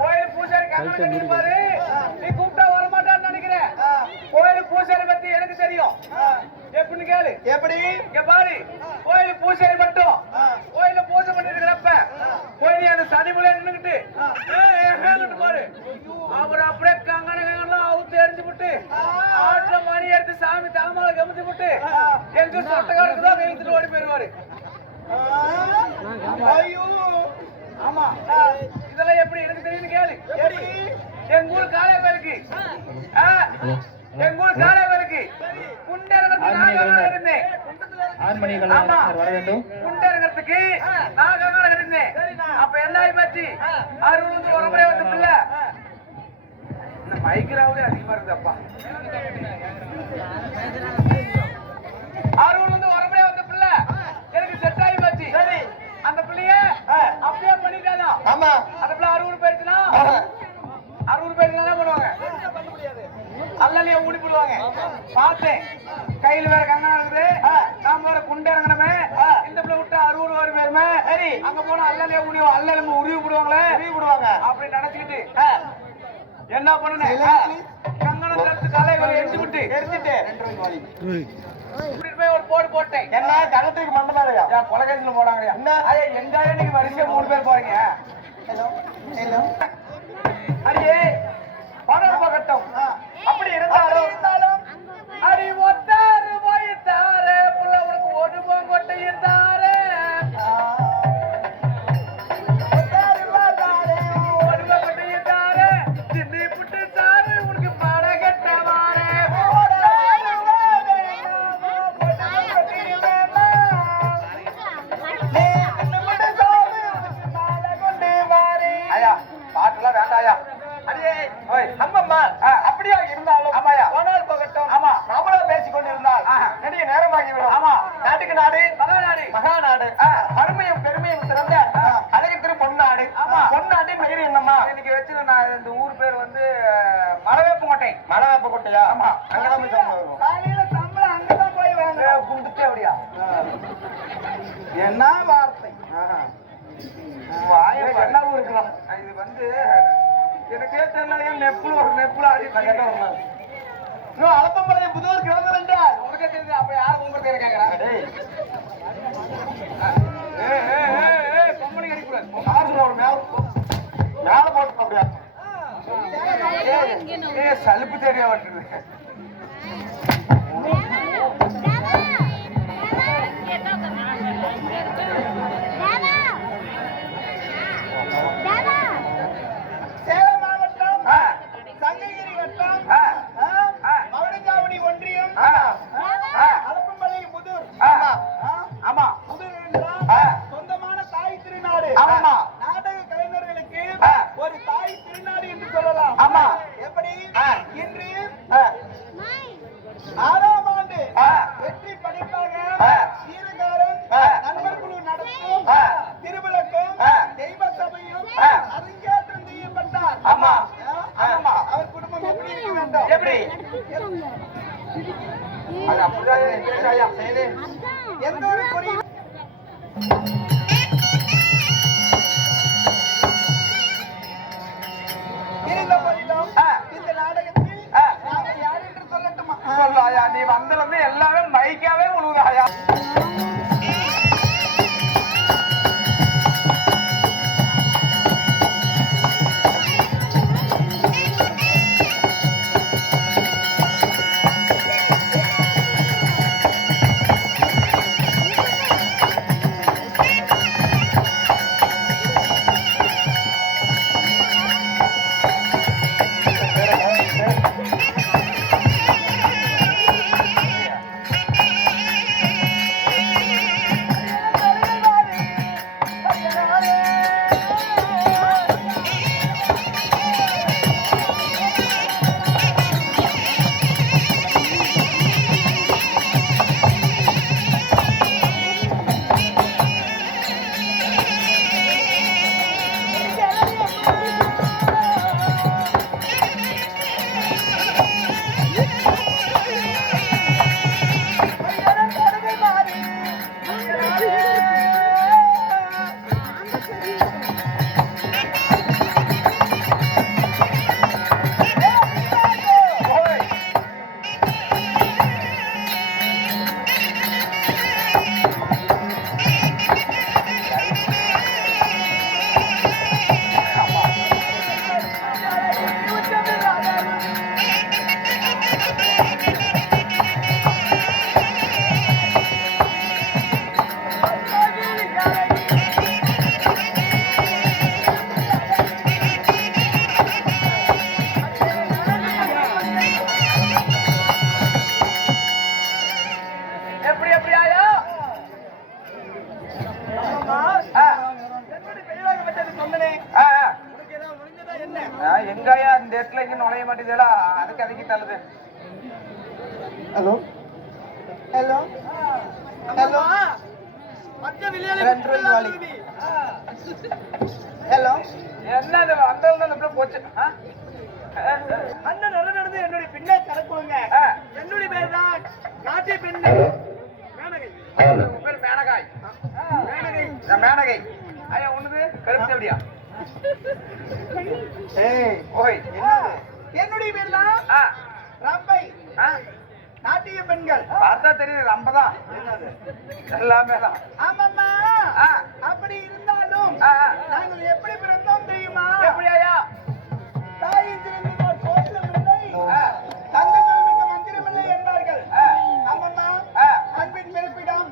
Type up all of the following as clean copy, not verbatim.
கோயில் பூசாரி பாரு, நீ கூப்பிட்டா வரமாட்டான்னு நினைக்கிறேன். கோயில் பூசாரி பத்தி எனக்கு தெரியும். எப்படின்னு கேளு. எப்படி இங்க பாரு, கோயில் பூசாரி மட்டும் கோயில பூஜை பண்ணிட்டு இருக்கிறப்ப கோயில் அந்த சனிமலை நின்னுக்கிட்டு பாரு, அவர் அப்படியே கங்கணங்கள்லாம் அவுத்து எரிஞ்சு விட்டு ஆட்டுல மணி எடுத்து சாமி தாமலை கமிச்சு விட்டு எங்க சொட்டக்காரத்துதான் கைத்துட்டு ஓடி போயிருவாரு. ஐயோ ஆமா, இதெல்லாம் எப்படி எனக்கு தெரியும் கேளு. எங்க ஊர் காளையவேலுக்கு குண்டரங்கத்துக்கு நாகமாக இருந்தேன். அப்ப என்ன பற்றி அருள் வந்து ஒரு முறை வந்து பிள்ளை இந்த மைக்ராவிலே அதிகமா இருக்குப்பா. அருள் வந்து ஒரு முறை வந்து பிள்ளை எனக்கு செட் ஆகி போச்சு. அந்த பிள்ளைய அப்படியே பண்ணிட்டானா? ஆமா, அந்த பிள்ளை 60 போயிடுச்சுன்னா 60 பேருக்கு என்ன பண்ணுவாங்க? அல்லலையே ஊடி போடுவாங்க. பார்த்தேன், கையில வேற கங்கணம் இருக்குது, நாம வேற குண்டை இறங்கணுமே, இந்த பிள்ளை விட்டு 60 ஓடி போயிருமே, சரி அங்க போனா அல்லலையே ஊடி அல்லலுமே உருவி போடுவாங்களே, உருவி போடுவாங்க அப்படி நினைச்சுக்கிட்டு என்ன பண்ணுனேன், கங்கணம் எடுத்து காலையில எரிஞ்சுட்டு போய் ஒரு போடு போட்டேன். என்ன கணத்துக்கு மண்டமாலையா கொலகேசில போடாங்கயா? என்ன எங்க நீங்க வரிசையா 3 பேர் போறீங்க? அடியே பணம் அப்படி இருந்தாலும் அடி ஒத்தாரு போயிட்டாரு புள்ள உனக்கு ஒரு போங்கொட்டை இருந்தாரு சிந்தி புட்டு சாரு உனக்கு பட கட்டவாரு ஐயா பாட்டுலாம் வேண்டாயா. அப்படியா இருந்தாலும் போனால் போகட்டும். ஆமா, நாமளும் பேசிக் கொண்டிருந்தால் நெடிய நேரமாகிவிடும். ஆமா, நாட்டுக்கு நாடு மகாநாடு, அருமையும் பெருமையும் சிறந்த அழகு திரு பொன்னாடு. ஆமா, பொன்னாட்டின் பெயர் என்னம்மா? இன்னைக்கு வச்சு நான் இந்த ஊர் பேர் வந்து மலவேப்பங்கோட்டை. மலவேப்பங்கோட்டையா? ஆமா, அங்கதான் போய் சம்பளம். காலையில சம்பளம் அங்கதான் போய் வாங்க கும்பிட்டு. அப்படியா? என்ன வார்த்தை! என்ன ஊருக்கலாம் இது வந்து எனக்கே தெரியல. நெப்புல ஆடி அலப்பம்பளைய புதூர் கிளம்ப வேண்டாம். உனக்கே தெரியுது. அப்ப யாரும் உங்களுக்கு பேர் கேட்கறாங்க? பொம்பளை அடிக்கூடாது. மேல போட்டு அப்படியா சலுப்பு தெரிய மாட்டேங்குது. சொந்தமான தாய் திருநாடு. நாடக கலைஞர்களுக்கு ஒரு தாய் திருநாடு என்று சொல்லலாம். ஆமா, எப்படி இன்று இந்த நாடகத்தில் யார் என்று சொல்லட்டுமா? சொல்லாயா, நீ வந்தது எல்லாமே மைக்காவே உழுவுதாயா? எங்கயா இந்த இடத்துல இங்க நுழைய மாட்டேதுல, அதுக்கு அதுக்கு தள்ளுது. ஹலோ ஹலோ ஹலோ ஹலோ என்னது அந்த போச்சு. அண்ணன் நடந்து என்னுடைய பின்னே கலக்குங்க. என்னுடைய பேர் தான் நாட்டிய பெண் மேனகை. பேர் மேனகாய். மேனகை மேனகை. ஐயா ஒண்ணுது கருப்பு எப்படியா? என்னுடைய பேர் தான் ரம்பை. நாட்டிய பெண்கள் பார்த்தா தெரியுது ரம்பதான் எல்லாமே தான். ஆமாம்மா, அப்படி இருந்தாலும் நாங்கள் எப்படி பிறந்தோம் தெரியுமா? எப்படியா? தாயின் திரும்பினால் கோயிலமில்லை, தந்தைகள் மிக்க மந்திரமில்லை என்பார்கள். ஆமாம்மா, அன்பின் பிறப்பிடம்,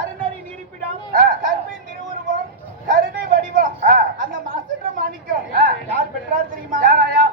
அருணரின் இருப்பிடம், கற்பின் திருவுருவம், கருணை வடிவம், அந்த மாசற்ற மாணிக்கம் யார் பெற்றார் தெரியுமா? யாராயா?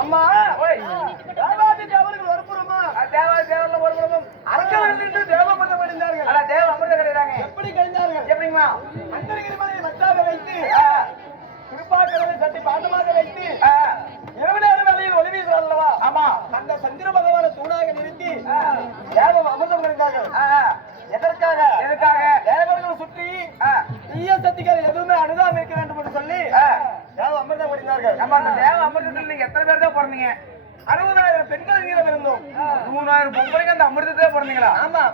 அம்மா தேவாதி தேவர்கள் ஒருபுறமா தேவாதி தேவர்கள் ஒருபுறமும் அரக்கர்கள் என்று தேவபந்தம் அடைந்தார்கள். அதான் தேவ அமிர்தம் கிடைக்கிறாங்க. எப்படி கழிந்தார்கள்? எப்படிங்களா? மந்திரகிரி மலையை மச்சாக வைத்து திருப்பாக்கடலை சட்டி பாண்டமாக வைத்து இரவு நேர வேளையில் ஒளி வீசுறார் அல்லவா? ஆமா. அந்த சந்திர பகவானை தூணாக நிறுத்தி தேவ அமிர்தம் கிடைத்தார்கள். எதற்காக? எதற்காக? தேவர்கள் சுற்றி தீய சக்திகள் எதுவுமே அனுதாபம் இருக்க வேண்டும் என்று சொல்லி தேவ அமிர்தம் கிடைத்தார்கள். நம்ம அந்த தேவ அமிர்தத்தில் நீங்க எத்தனை பேர் தான் பிறந்தீங்க? 60,000 பெண்கள் நீளம் இருந்தோம். 3,000 பொம்பளைங்க அந்த அமிர்தத்தை பிறந்தீங்களா? ஆமா.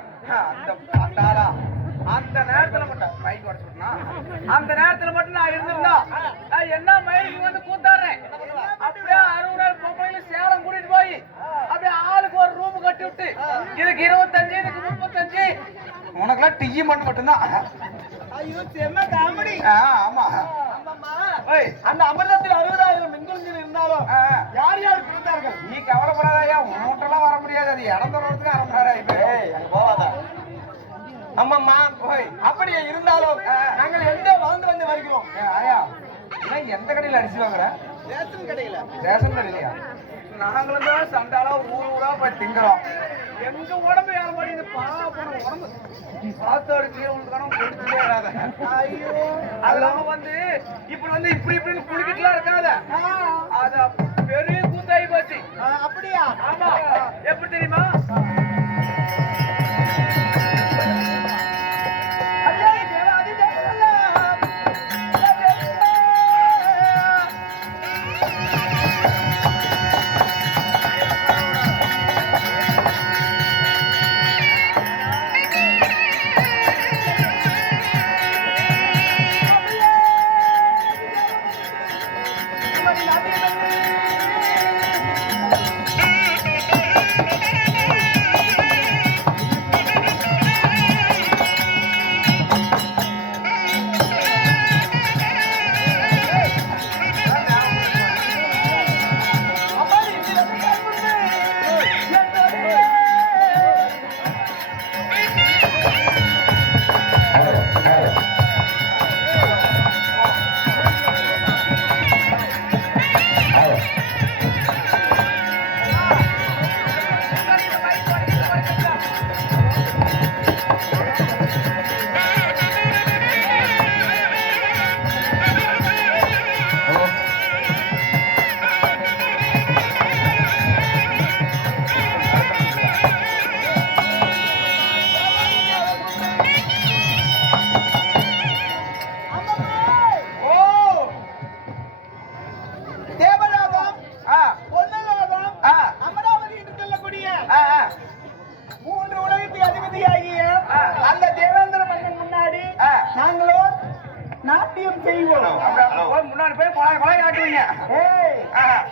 அந்த நேரத்துல மட்டும் மைக் உடச்சுனா அந்த நேரத்துல மட்டும் நான் இருந்திருந்தா நான் என்ன மயிலுக்கு வந்து கூத்தாடுறேன். அப்படியே 60,000 பொம்பளைங்க சேலம் கூட்டிட்டு போய் அப்படியே ஆளுக்கு ஒரு ரூம் கட்டி விட்டு இதுக்கு 25 இதுக்கு 35 உனக்குலாம் டீ மட்டும்தான். ஐயோ செம்ம காமெடி. ஆமா. அந்த அமிர்தத்தில் 60,000 பெண்கள் இருந்தாலும் யார் யார் பிறந்தார்கள்? நீ கவலைப்படாதயா, உன்னோட்டெல்லாம் வர முடியாது. அது இடம் தர்றதுக்கு ஆரம்பிடாதா. அம்மம்மா அப்படியே இருந்தாலும் நாங்கள் எங்க வாழ்ந்து வந்து வருகிறோம். ஆயா எந்த கடையில அரிசி வாங்குற? ரேஷன் கடையில. ரேஷன் கடையிலையா? நாங்களும் தான் சண்டாலா ஊரா போய் திங்குறோம். எங்க உடம்பு ஏற மாட்டேங்குது. பாலா போன உடம்பு பாத்தோட கீழே கணம் கொடுத்துட்டே வராத. ஐயோ அதெல்லாம் வந்து இப்படி வந்து இப்படி குளிக்கிட்டுலாம் இருக்காத. அது பெரிய கூத்தாயி போச்சு. அப்படியா? ஆமா. எப்படி தெரியுமா? நாட்டியம் செய்வோம். முன்னாடி போய் கொலை ஆட்டுவீங்க.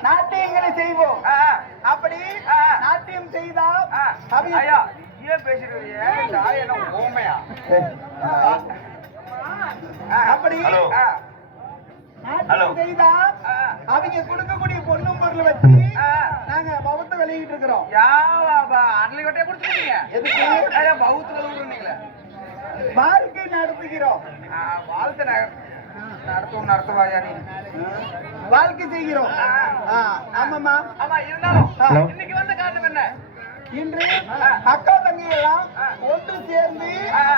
நாட்டியங்களை செய்வோம். அப்படி நாட்டியம் செய்தா ஐயா ஏன் பேசுறீங்க? ஓமையா? அப்படி நாட்டியம் செய்தா அவங்க கொடுக்கக்கூடிய பொண்ணும் பொருள் வச்சு நாங்க பௌத்த வெளியிட்டு இருக்கிறோம். அட்லிகொட்டையை கொடுத்துருக்கீங்க. எதுக்கு? பௌத்த வெளியிடுறீங்களே. வாழ்க்கை நடத்துகிறோம். வாழ்க்கை நடத்துவாயா? நீ வாழ்க்கை செய்கிறோம். ஆமாமா. ஆமா. இருந்தாலும் இன்னைக்கு வந்த காரணம் என்ன? இன்று அக்கா தங்கி எல்லாம் ஒன்று சேர்ந்து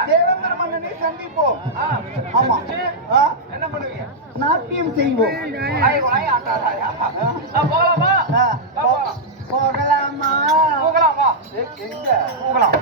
தேவேந்திர மன்னனை சந்திப்போம். ஆமா. என்ன பண்ணுவீங்க? நாட்டியம் செய்வோம். போகலாமா? போகலாமா? போகலாமா? எங்க போகலாம்.